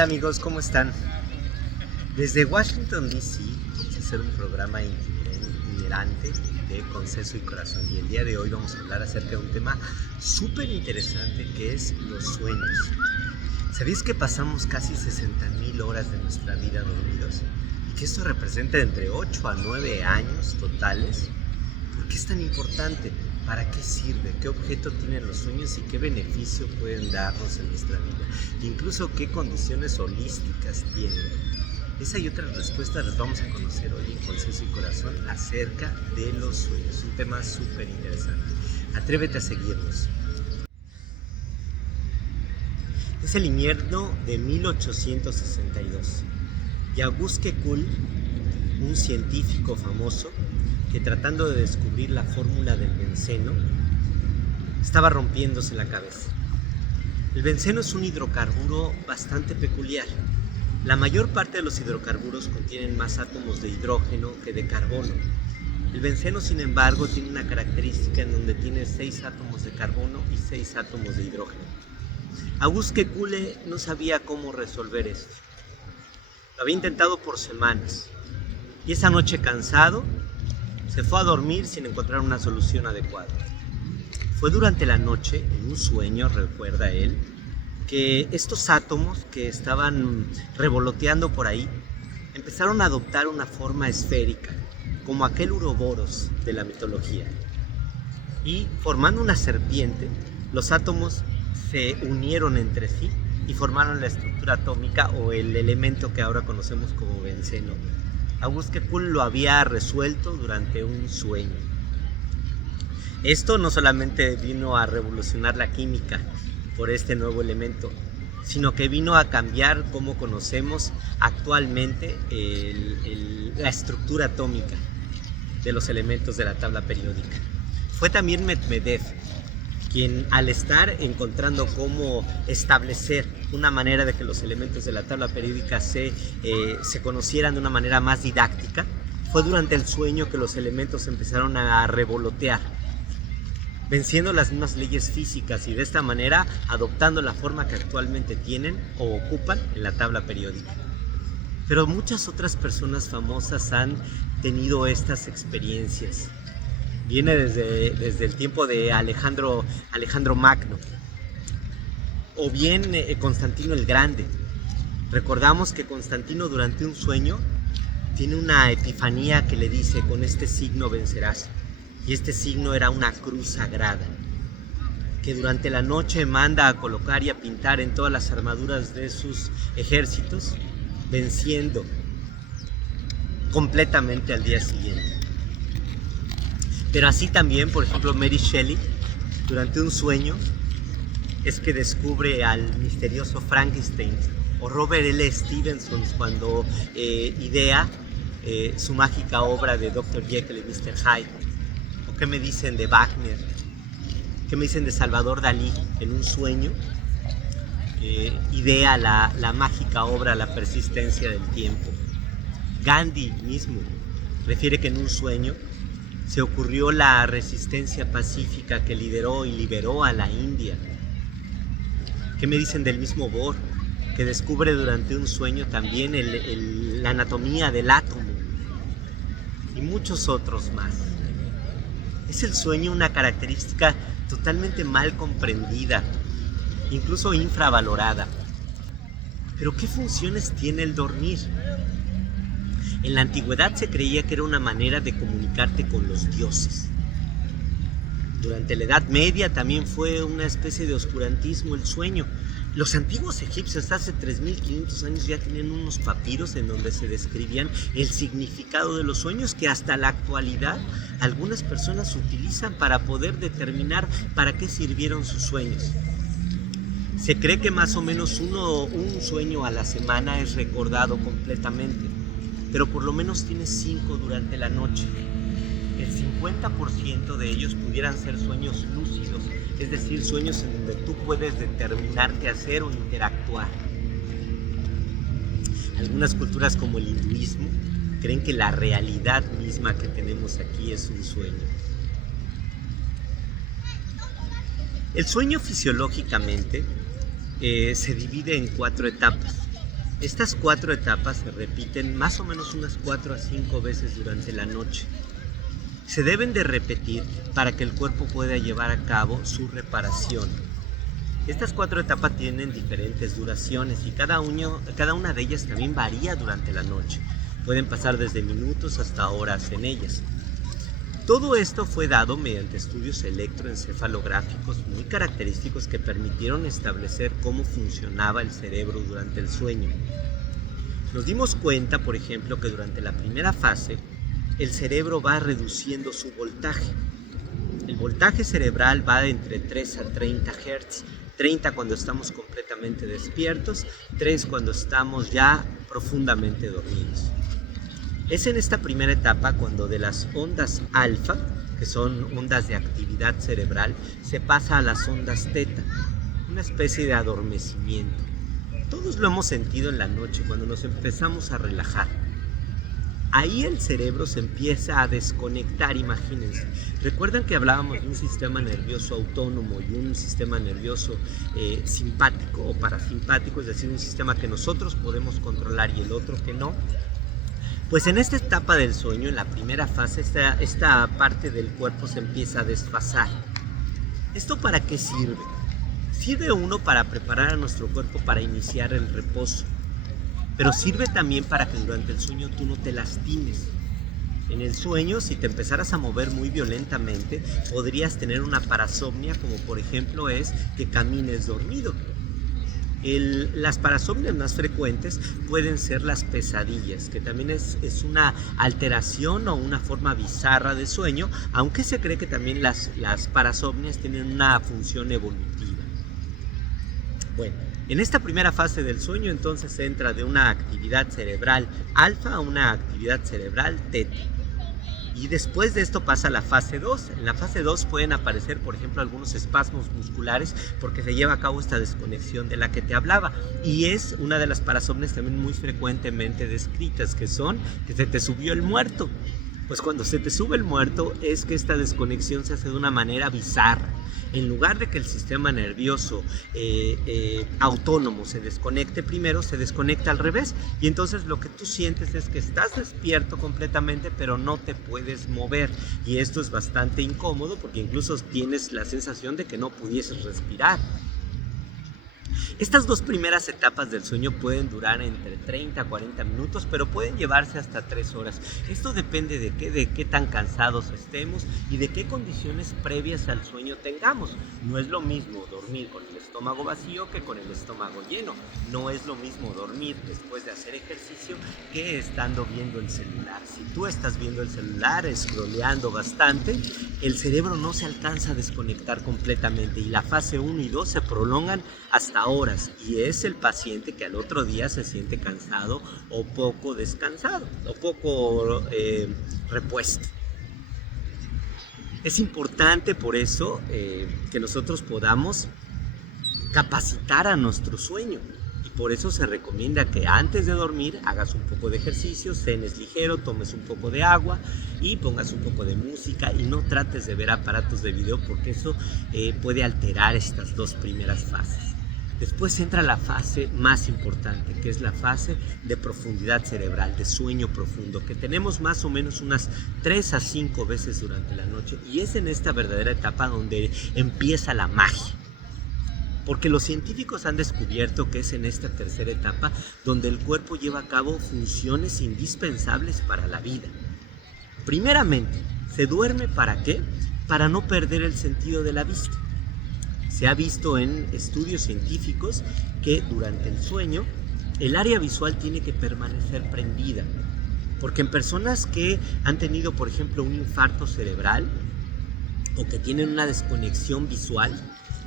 Hola amigos, ¿cómo están? Desde Washington, D.C. vamos a hacer un programa itinerante de Conceso y Corazón, y el día de hoy vamos a hablar acerca de un tema súper interesante que es los sueños. ¿Sabéis que pasamos casi 60,000 horas de nuestra vida dormidos? Y que esto representa entre 8 a 9 años totales. ¿Por qué es tan importante? ¿Para qué sirve? ¿Qué objeto tienen los sueños y qué beneficio pueden darnos en nuestra vida? Incluso qué condiciones holísticas tienen. Esa y otras respuestas las vamos a conocer hoy en Conceso y Corazón acerca de los sueños. Un tema súper interesante. Atrévete a seguirnos. Es el invierno de 1862 y Auguste Kull, un científico famoso que tratando de descubrir la fórmula del benceno, estaba rompiéndose la cabeza. El benceno es un hidrocarburo bastante peculiar. La mayor parte de los hidrocarburos contienen más átomos de hidrógeno que de carbono. El benceno, sin embargo, tiene una característica en donde tiene 6 átomos de carbono y 6 átomos de hidrógeno. Auguste Kull no sabía cómo resolver esto. Lo había intentado por semanas y esa noche, cansado, se fue a dormir sin encontrar una solución adecuada. Fue durante la noche, en un sueño, recuerda él, que estos átomos que estaban revoloteando por ahí empezaron a adoptar una forma esférica, como aquel Uroboros de la mitología. Y formando una serpiente, los átomos se unieron entre sí y formaron la estructura atómica o el elemento que ahora conocemos como benceno. Auguste Kull lo había resuelto durante un sueño. Esto no solamente vino a revolucionar la química por este nuevo elemento, sino que vino a cambiar cómo conocemos actualmente la estructura atómica de los elementos de la tabla periódica. Fue también Medvedev quien, al estar encontrando cómo establecer una manera de que los elementos de la tabla periódica se conocieran de una manera más didáctica, fue durante el sueño que los elementos empezaron a revolotear, venciendo las mismas leyes físicas y de esta manera adoptando la forma que actualmente tienen o ocupan en la tabla periódica. Pero muchas otras personas famosas han tenido estas experiencias. Viene desde el tiempo de Alejandro Magno, o bien Constantino el Grande. Recordamos que Constantino, durante un sueño, tiene una epifanía que le dice: con este signo vencerás. Y este signo era una cruz sagrada, que durante la noche manda a colocar y a pintar en todas las armaduras de sus ejércitos, venciendo completamente al día siguiente. Pero así también, por ejemplo, Mary Shelley, durante un sueño, es que descubre al misterioso Frankenstein, o Robert L. Stevenson cuando idea su mágica obra de Dr. Jekyll y Mr. Hyde. ¿O qué me dicen de Wagner? ¿Qué me dicen de Salvador Dalí? En un sueño idea la mágica obra La persistencia del tiempo. Gandhi mismo refiere que en un sueño se ocurrió la resistencia pacífica que lideró y liberó a la India. ¿Qué me dicen del mismo Bohr, que descubre durante un sueño también la anatomía del átomo? Y muchos otros más. ¿Es el sueño una característica totalmente mal comprendida, incluso infravalorada? ¿Pero qué funciones tiene el dormir? En la antigüedad se creía que era una manera de comunicarte con los dioses. Durante la Edad Media también fue una especie de oscurantismo el sueño. Los antiguos egipcios hace 3.500 años ya tenían unos papiros en donde se describían el significado de los sueños, que hasta la actualidad algunas personas utilizan para poder determinar para qué sirvieron sus sueños. Se cree que más o menos un sueño a la semana es recordado completamente, pero por lo menos tienes 5 durante la noche. El 50% de ellos pudieran ser sueños lúcidos, es decir, sueños en donde tú puedes determinar qué hacer o interactuar. Algunas culturas, como el hinduismo, creen que la realidad misma que tenemos aquí es un sueño. El sueño fisiológicamente se divide en 4 etapas. Estas 4 etapas se repiten más o menos unas 4 a 5 veces durante la noche. Se deben de repetir para que el cuerpo pueda llevar a cabo su reparación. Estas 4 etapas tienen diferentes duraciones y cada una de ellas también varía durante la noche. Pueden pasar desde minutos hasta horas en ellas. Todo esto fue dado mediante estudios electroencefalográficos muy característicos que permitieron establecer cómo funcionaba el cerebro durante el sueño. Nos dimos cuenta, por ejemplo, que durante la primera fase, el cerebro va reduciendo su voltaje. El voltaje cerebral va de entre 3 a 30 Hz. 30 cuando estamos completamente despiertos, 3 cuando estamos ya profundamente dormidos. Es en esta primera etapa cuando de las ondas alfa, que son ondas de actividad cerebral, se pasa a las ondas teta, una especie de adormecimiento. Todos lo hemos sentido en la noche cuando nos empezamos a relajar. Ahí el cerebro se empieza a desconectar, imagínense. Recuerdan que hablábamos de un sistema nervioso autónomo y un sistema nervioso simpático o parasimpático, es decir, un sistema que nosotros podemos controlar y el otro que no. Pues en esta etapa del sueño, en la primera fase, esta parte del cuerpo se empieza a desfasar. ¿Esto para qué sirve? Sirve uno para preparar a nuestro cuerpo para iniciar el reposo. Pero sirve también para que durante el sueño tú no te lastimes. En el sueño, si te empezaras a mover muy violentamente, podrías tener una parasomnia, como por ejemplo es que camines dormido. Las parasomnias más frecuentes pueden ser las pesadillas, que también es una alteración o una forma bizarra de sueño, aunque se cree que también las parasomnias tienen una función evolutiva. Bueno, en esta primera fase del sueño entonces se entra de una actividad cerebral alfa a una actividad cerebral teta. Y después de esto pasa a la fase 2. En la fase 2 pueden aparecer, por ejemplo, algunos espasmos musculares porque se lleva a cabo esta desconexión de la que te hablaba. Y es una de las parasomnias también muy frecuentemente descritas, que son que se te subió el muerto. Pues cuando se te sube el muerto es que esta desconexión se hace de una manera bizarra. En lugar de que el sistema nervioso autónomo se desconecte primero, se desconecta al revés. Y entonces lo que tú sientes es que estás despierto completamente, pero no te puedes mover. Y esto es bastante incómodo porque incluso tienes la sensación de que no pudieses respirar. Estas 2 primeras etapas del sueño pueden durar entre 30 a 40 minutos, pero pueden llevarse hasta 3 horas. Esto depende de qué tan cansados estemos y de qué condiciones previas al sueño tengamos. No es lo mismo dormir con el estómago vacío que con el estómago lleno. No es lo mismo dormir después de hacer ejercicio que estando viendo el celular. Si tú estás viendo el celular, scrolleando bastante, el cerebro no se alcanza a desconectar completamente y la fase 1 y 2 se prolongan hasta horas, y es el paciente que al otro día se siente cansado o poco descansado o poco repuesto. Es importante por eso que nosotros podamos capacitar a nuestro sueño, y por eso se recomienda que antes de dormir hagas un poco de ejercicio, cenes ligero, tomes un poco de agua y pongas un poco de música y no trates de ver aparatos de video porque eso puede alterar estas 2 primeras fases. Después entra la fase más importante, que es la fase de profundidad cerebral, de sueño profundo, que tenemos más o menos unas 3 a 5 veces durante la noche, y es en esta verdadera etapa donde empieza la magia. Porque los científicos han descubierto que es en esta tercera etapa donde el cuerpo lleva a cabo funciones indispensables para la vida. Primeramente, ¿se duerme para qué? Para no perder el sentido de la vista. Se ha visto en estudios científicos que durante el sueño el área visual tiene que permanecer prendida, porque en personas que han tenido, por ejemplo, un infarto cerebral o que tienen una desconexión visual,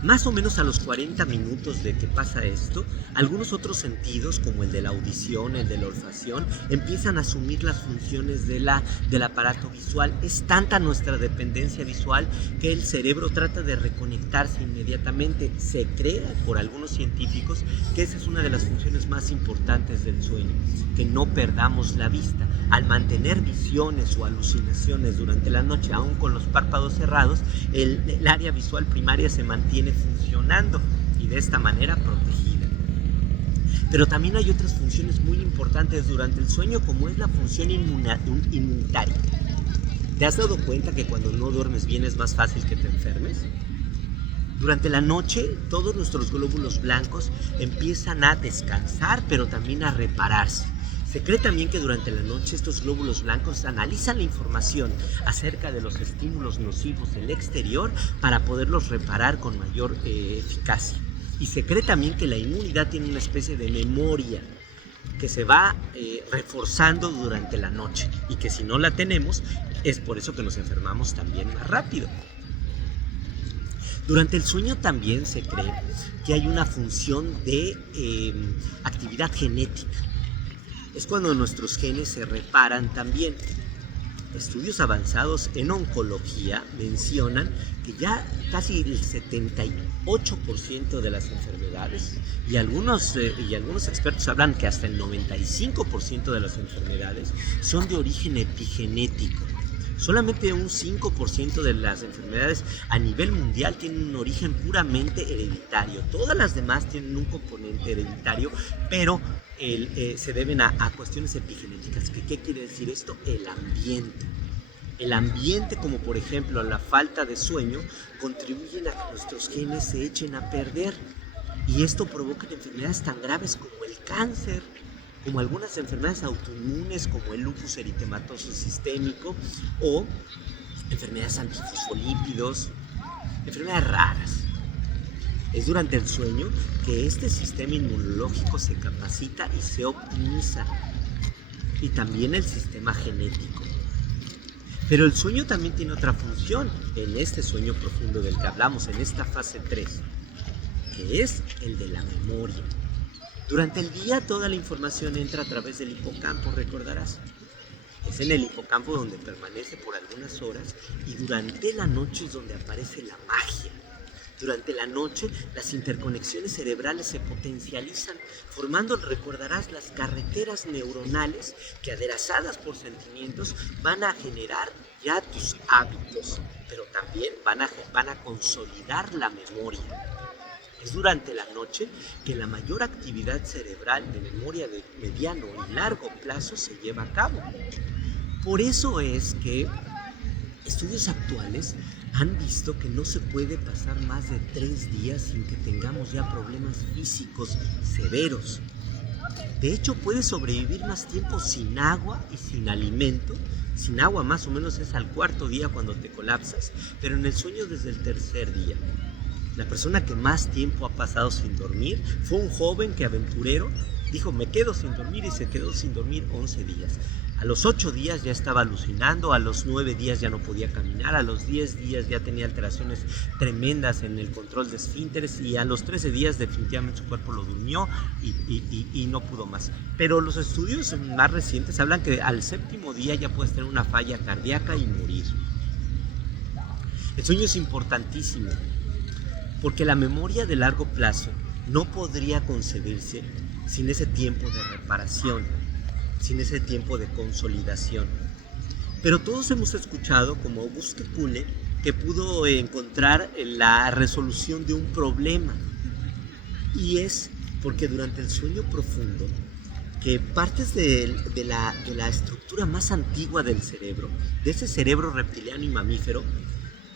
más o menos a los 40 minutos de que pasa esto, algunos otros sentidos, como el de la audición, el de la olfacción, empiezan a asumir las funciones del aparato visual. Es tanta nuestra dependencia visual que el cerebro trata de reconectarse inmediatamente. Se cree por algunos científicos que esa es una de las funciones más importantes del sueño, que no perdamos la vista. Al mantener visiones o alucinaciones durante la noche, aún con los párpados cerrados, el área visual primaria se mantiene funcionando y de esta manera protegida. Pero también hay otras funciones muy importantes durante el sueño, como es la función inmunitaria. ¿Te has dado cuenta que cuando no duermes bien es más fácil que te enfermes? Durante la noche, todos nuestros glóbulos blancos empiezan a descansar, pero también a repararse. Se cree también que durante la noche estos glóbulos blancos analizan la información acerca de los estímulos nocivos del exterior para poderlos reparar con mayor eficacia. Y se cree también que la inmunidad tiene una especie de memoria que se va reforzando durante la noche y que si no la tenemos es por eso que nos enfermamos también más rápido. Durante el sueño también se cree que hay una función de actividad genética. Es cuando nuestros genes se reparan también. Estudios avanzados en oncología mencionan que ya casi el 78% de las enfermedades, y algunos expertos hablan que hasta el 95% de las enfermedades son de origen epigenético. Solamente un 5% de las enfermedades a nivel mundial tienen un origen puramente hereditario. Todas las demás tienen un componente hereditario, pero se deben a cuestiones epigenéticas. ¿Qué quiere decir esto? El ambiente. El ambiente, como por ejemplo la falta de sueño, contribuyen a que nuestros genes se echen a perder. Y esto provoca enfermedades tan graves como el cáncer, como algunas enfermedades autoinmunes como el lupus eritematoso sistémico o enfermedades antifosfolípidos, enfermedades raras. Es durante el sueño que este sistema inmunológico se capacita y se optimiza, y también el sistema genético. Pero el sueño también tiene otra función en este sueño profundo del que hablamos, en esta fase 3, que es el de la memoria. Durante el día toda la información entra a través del hipocampo, recordarás. Es en el hipocampo donde permanece por algunas horas y durante la noche es donde aparece la magia. Durante la noche las interconexiones cerebrales se potencializan, formando, recordarás, las carreteras neuronales que, aderezadas por sentimientos, van a generar ya tus hábitos, pero también van a consolidar la memoria. Es durante la noche que la mayor actividad cerebral de memoria de mediano y largo plazo se lleva a cabo. Por eso es que estudios actuales han visto que no se puede pasar más de 3 días sin que tengamos ya problemas físicos severos. De hecho, puedes sobrevivir más tiempo sin agua y sin alimento. Sin agua más o menos es al 4.º día cuando te colapsas, pero en el sueño desde el 3.er día. La persona que más tiempo ha pasado sin dormir fue un joven que, aventurero, dijo: me quedo sin dormir, y se quedó sin dormir 11 días. A los 8 días ya estaba alucinando, a los 9 días ya no podía caminar, a los 10 días ya tenía alteraciones tremendas en el control de esfínteres, y a los 13 días definitivamente su cuerpo lo durmió y no pudo más. Pero los estudios más recientes hablan que al 7.º día ya puedes tener una falla cardíaca y morir. El sueño es importantísimo, porque la memoria de largo plazo no podría concebirse sin ese tiempo de reparación, sin ese tiempo de consolidación. Pero todos hemos escuchado como Auguste Kuhne, que pudo encontrar la resolución de un problema, y es porque durante el sueño profundo, que partes de la estructura más antigua del cerebro, de ese cerebro reptiliano y mamífero,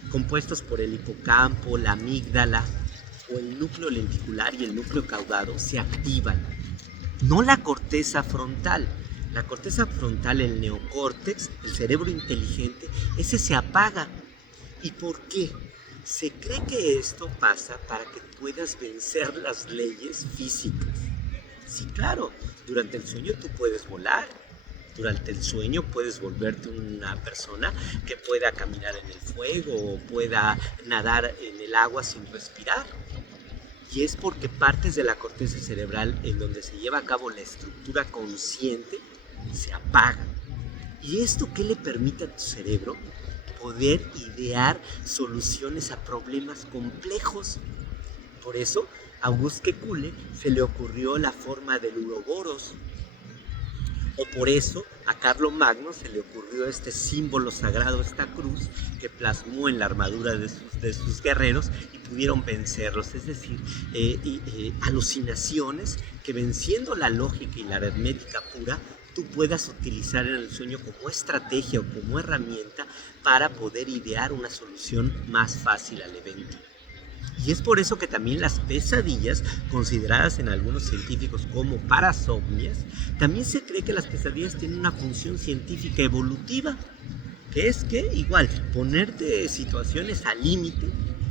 compuestos por el hipocampo, la amígdala o el núcleo lenticular y el núcleo caudado, se activan. No la corteza frontal. La corteza frontal, el neocórtex, el cerebro inteligente, ese se apaga. ¿Y por qué? Se cree que esto pasa para que puedas vencer las leyes físicas. Sí, claro, durante el sueño tú puedes volar. Durante el sueño puedes volverte una persona que pueda caminar en el fuego o pueda nadar en el agua sin respirar. Y es porque partes de la corteza cerebral en donde se lleva a cabo la estructura consciente se apagan. ¿Y esto qué le permite a tu cerebro? Poder idear soluciones a problemas complejos. Por eso, a Auguste Kuhne se le ocurrió la forma del Uroboros. O por eso a Carlomagno se le ocurrió este símbolo sagrado, esta cruz, que plasmó en la armadura de sus guerreros y pudieron vencerlos. Es decir, alucinaciones que, venciendo la lógica y la aritmética pura, tú puedas utilizar en el sueño como estrategia o como herramienta para poder idear una solución más fácil al evento. Y es por eso que también las pesadillas, consideradas en algunos científicos como parasomnias, también se cree que las pesadillas tienen una función científica evolutiva, que es que igual ponerte situaciones al límite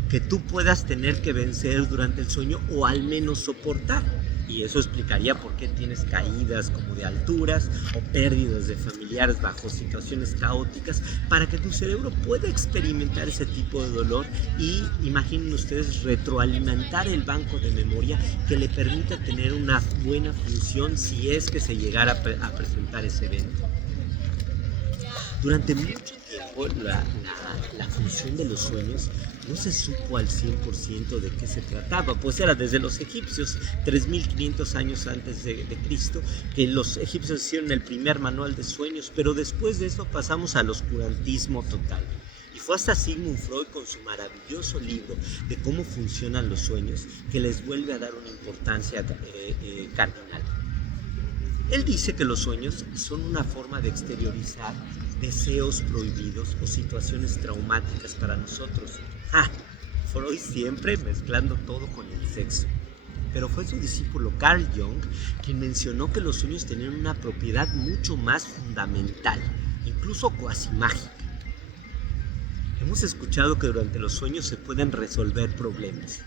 que tú puedas tener que vencer durante el sueño o al menos soportar. Y eso explicaría por qué tienes caídas como de alturas o pérdidas de familiares bajo situaciones caóticas, para que tu cerebro pueda experimentar ese tipo de dolor y, imaginen ustedes, retroalimentar el banco de memoria que le permita tener una buena función si es que se llegara a presentar ese evento. Durante mucho tiempo la función de los sueños no se supo al 100% de qué se trataba, pues era desde los egipcios, 3500 años antes de Cristo, que los egipcios hicieron el primer manual de sueños, pero después de eso pasamos al oscurantismo total. Y fue hasta Sigmund Freud, con su maravilloso libro de cómo funcionan los sueños, que les vuelve a dar una importancia cardinal. Él dice que los sueños son una forma de exteriorizar deseos prohibidos o situaciones traumáticas para nosotros. Freud siempre mezclando todo con el sexo. Pero fue su discípulo Carl Jung quien mencionó que los sueños tenían una propiedad mucho más fundamental, incluso cuasi mágica. Hemos escuchado que durante los sueños se pueden resolver problemas.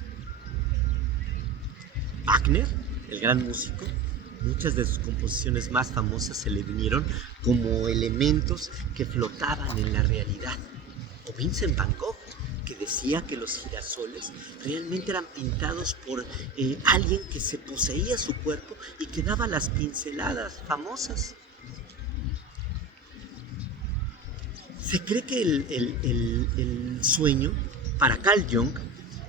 Wagner, el gran músico, muchas de sus composiciones más famosas se le vinieron como elementos que flotaban en la realidad. O Vincent Van Gogh, que decía que los girasoles realmente eran pintados por alguien que se poseía su cuerpo y que daba las pinceladas famosas. Se cree que el sueño, para Carl Jung,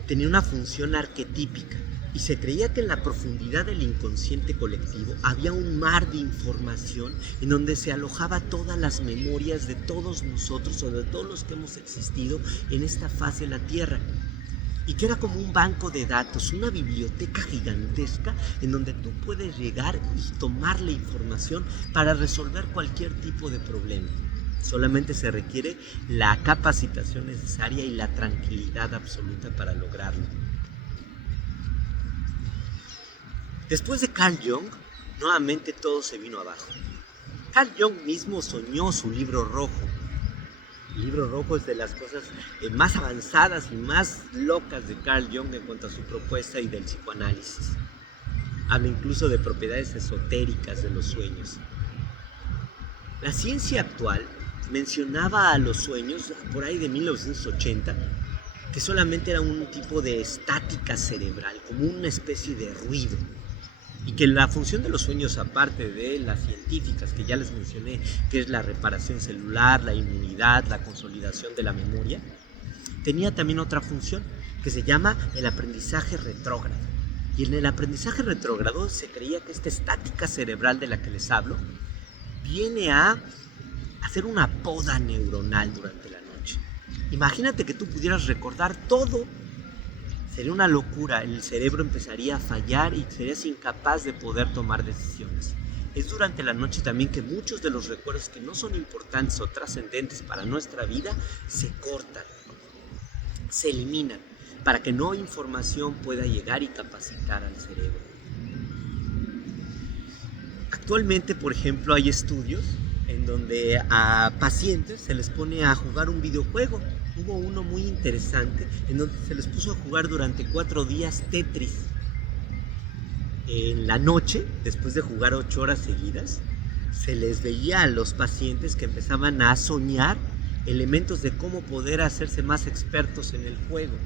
tenía una función arquetípica. Y se creía que en la profundidad del inconsciente colectivo había un mar de información en donde se alojaba todas las memorias de todos nosotros o de todos los que hemos existido en esta faz de la Tierra. Y que era como un banco de datos, una biblioteca gigantesca en donde tú puedes llegar y tomar la información para resolver cualquier tipo de problema. Solamente se requiere la capacitación necesaria y la tranquilidad absoluta para lograrlo. Después de Carl Jung, nuevamente todo se vino abajo. Carl Jung mismo soñó su libro rojo. El libro rojo es de las cosas más avanzadas y más locas de Carl Jung en cuanto a su propuesta y del psicoanálisis. Habla incluso de propiedades esotéricas de los sueños. La ciencia actual mencionaba a los sueños, por ahí de 1980, que solamente era un tipo de estática cerebral, como una especie de ruido. Y que la función de los sueños, aparte de las científicas que ya les mencioné, que es la reparación celular, la inmunidad, la consolidación de la memoria, tenía también otra función que se llama el aprendizaje retrógrado. Y en el aprendizaje retrógrado se creía que esta estática cerebral de la que les hablo viene a hacer una poda neuronal durante la noche. Imagínate que tú pudieras recordar todo. Sería una locura, el cerebro empezaría a fallar y serías incapaz de poder tomar decisiones. Es durante la noche también que muchos de los recuerdos que no son importantes o trascendentes para nuestra vida se cortan, se eliminan, para que nueva información pueda llegar y capacitar al cerebro. Actualmente, por ejemplo, hay estudios en donde a pacientes se les pone a jugar un videojuego. Hubo uno muy interesante en donde se les puso a jugar durante 4 días Tetris. En la noche, después de jugar 8 horas seguidas, se les veía a los pacientes que empezaban a soñar elementos de cómo poder hacerse más expertos en el juego.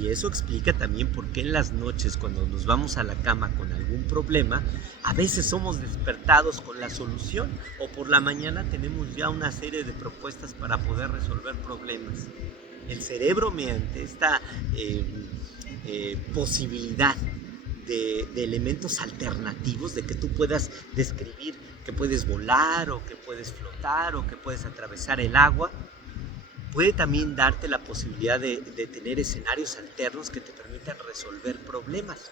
Y eso explica también por qué en las noches, cuando nos vamos a la cama con algún problema, a veces somos despertados con la solución, o por la mañana tenemos ya una serie de propuestas para poder resolver problemas. El cerebro, mediante esta posibilidad de elementos alternativos, de que tú puedas describir que puedes volar o que puedes flotar o que puedes atravesar el agua. Puede también darte la posibilidad de tener escenarios alternos que te permitan resolver problemas.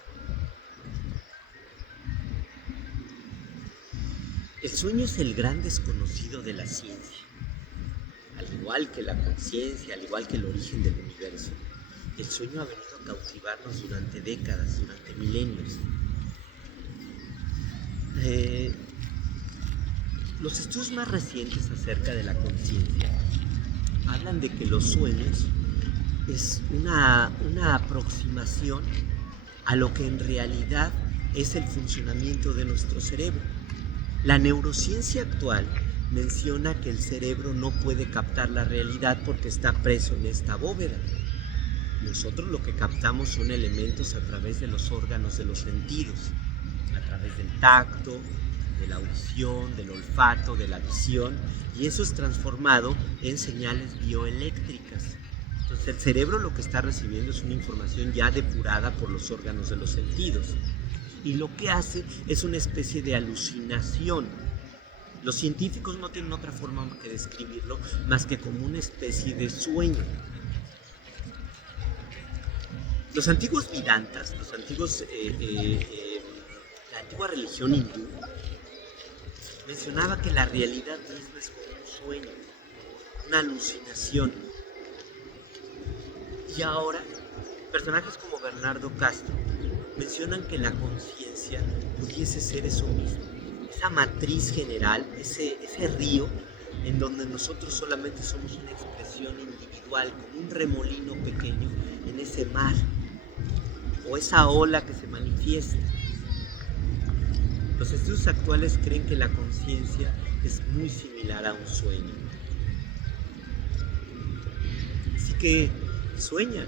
El sueño es el gran desconocido de la ciencia, al igual que la conciencia, al igual que el origen del universo. El sueño ha venido a cautivarnos durante décadas, durante milenios. Los estudios más recientes acerca de la conciencia hablan de que los sueños es una aproximación a lo que en realidad es el funcionamiento de nuestro cerebro. La neurociencia actual menciona que el cerebro no puede captar la realidad porque está preso en esta bóveda. Nosotros lo que captamos son elementos a través de los órganos de los sentidos, a través del tacto, de la audición, del olfato, de la visión, y eso es transformado en señales bioeléctricas. Entonces el cerebro lo que está recibiendo es una información ya depurada por los órganos de los sentidos, y lo que hace es una especie de alucinación. Los científicos no tienen otra forma que describirlo más que como una especie de sueño. Los antiguos Vedantas, la antigua religión hindú, mencionaba que la realidad misma es como un sueño, una alucinación. Y ahora, personajes como Bernardo Castro mencionan que la conciencia pudiese ser eso mismo, esa matriz general, ese río en donde nosotros solamente somos una expresión individual, como un remolino pequeño en ese mar, o esa ola que se manifiesta. Los estudios actuales creen que la conciencia es muy similar a un sueño. Así que sueña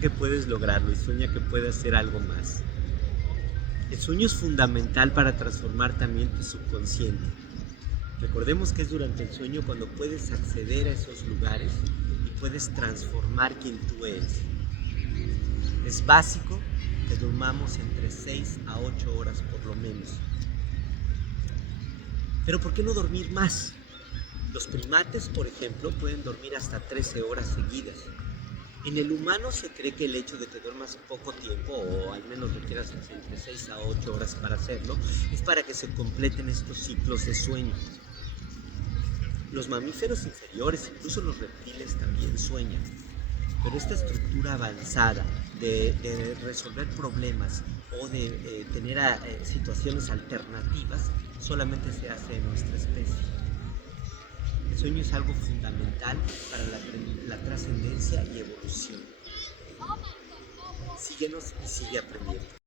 que puedes lograrlo y sueña que puedes hacer algo más. El sueño es fundamental para transformar también tu subconsciente. Recordemos que es durante el sueño cuando puedes acceder a esos lugares y puedes transformar quien tú eres. Es básico que durmamos entre 6 a 8 horas por lo menos. Pero ¿por qué no dormir más? Los primates, por ejemplo, pueden dormir hasta 13 horas seguidas. En el humano se cree que el hecho de que duermas poco tiempo, o al menos requieras entre 6 a 8 horas para hacerlo, es para que se completen estos ciclos de sueño. Los mamíferos inferiores, incluso los reptiles, también sueñan. Pero esta estructura avanzada de resolver problemas o de tener situaciones alternativas solamente se hace en nuestra especie. El sueño es algo fundamental para la trascendencia y evolución. Síguenos y sigue aprendiendo.